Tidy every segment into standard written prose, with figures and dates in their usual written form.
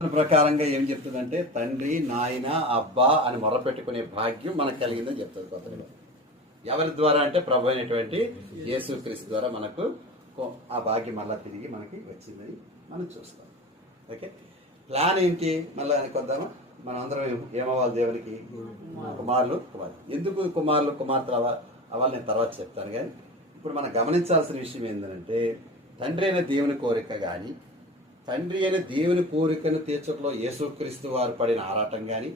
ప్రకారంగా ఏం చెప్తుందంటే తండ్రి నాయన అబ్బా అని మొరపెట్టుకునే భాగ్యం మనకు కలిగిందని చెప్తుంది కొత్త నిబంధన. ఎవరి ద్వారా అంటే ప్రభు అయినటువంటి యేసుక్రీస్తు ద్వారా మనకు ఆ భాగ్యం మళ్ళా తిరిగి మనకి వచ్చిందని మనం చూస్తాం. ఓకే, ప్లాన్ ఏంటి మళ్ళీ కొద్దామా? మనం అందరం ఏమవ్వాలి? దేవునికి కుమారులు. ఎందుకు కుమారులు కుమార్తెలు అవ్వాలి నేను తర్వాత చెప్తాను. కానీ ఇప్పుడు మనం గమనించాల్సిన విషయం ఏంటంటే తండ్రి అయిన దేవుని కోరిక కానీ తండ్రి అయిన దేవుని కోరికను తీర్చడంలో యేసుక్రీస్తు వారు పడిన ఆరాటం కానీ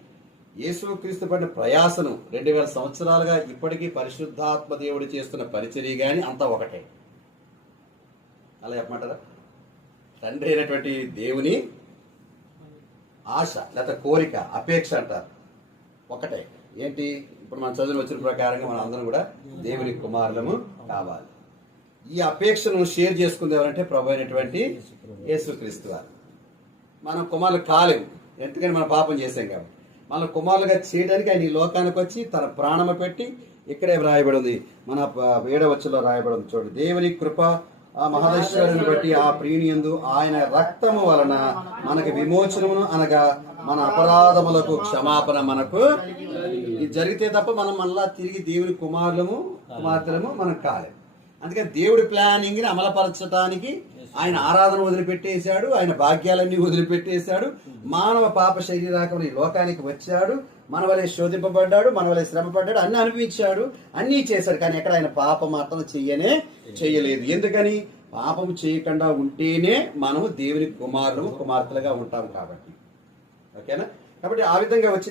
యేసుక్రీస్తు పడిన ప్రయాసను 2000 సంవత్సరాలుగా ఇప్పటికీ పరిశుద్ధాత్మ దేవుడు చేస్తున్న పరిచర్య కానీ అంతా ఒకటే. అలా చెప్పమంటారా? తండ్రి అయినటువంటి దేవుని ఆశ లేదా కోరిక, అపేక్ష అంటారు ఒకటే. ఏంటి? ఇప్పుడు మనం చదువు వచ్చిన ప్రకారంగా మనం అందరం కూడా దేవుని కుమారులము కావాలి. ఈ అపేక్షను షేర్ చేసుకుంది ఎవరంటే ప్రభు అయినటువంటి యేసుక్రీస్తు వారు. మనం కుమారులు కాలేము, ఎందుకని మనం పాపం చేసాం కాబట్టి. మన కుమారులుగా చేయడానికి ఆయన ఈ లోకానికి వచ్చి తన ప్రాణము పెట్టి ఇక్కడే రాయబడి ఉంది, మన 7వ వచనంలో రాయబడి ఉంది. చూడండి, దేవుని కృప ఆ మహదేశ్వరుని బట్టి ఆ ప్రీణియందు ఆయన రక్తము వలన మనకి విమోచనమును అనగా మన అపరాధములకు క్షమాపణ మనకు ఇది జరిగితే తప్ప మనం మళ్ళా తిరిగి దేవుని కుమారులము కుమార్తెలము మనం కాలేము. అందుకని దేవుడి ప్లానింగ్ ని అమలుపరచడానికి ఆయన ఆరాధన వదిలిపెట్టేశాడు, ఆయన భాగ్యాలన్నీ వదిలిపెట్టేశాడు, మానవ పాప శరీరాకం ఈ లోకానికి వచ్చాడు, మన వలె శోధింపబడ్డాడు, మన వలె శ్రమ పడ్డాడు, అన్ని అనిపించాడు, అన్నీ చేశాడు. కానీ ఎక్కడ ఆయన పాపం మాత్రం చెయ్యలేదు. ఎందుకని? పాపం చేయకుండా ఉంటేనే మనము దేవుని కుమారులు కుమార్తెలుగా ఉంటాం కాబట్టి. ఓకేనా? కాబట్టి ఆ విధంగా వచ్చిన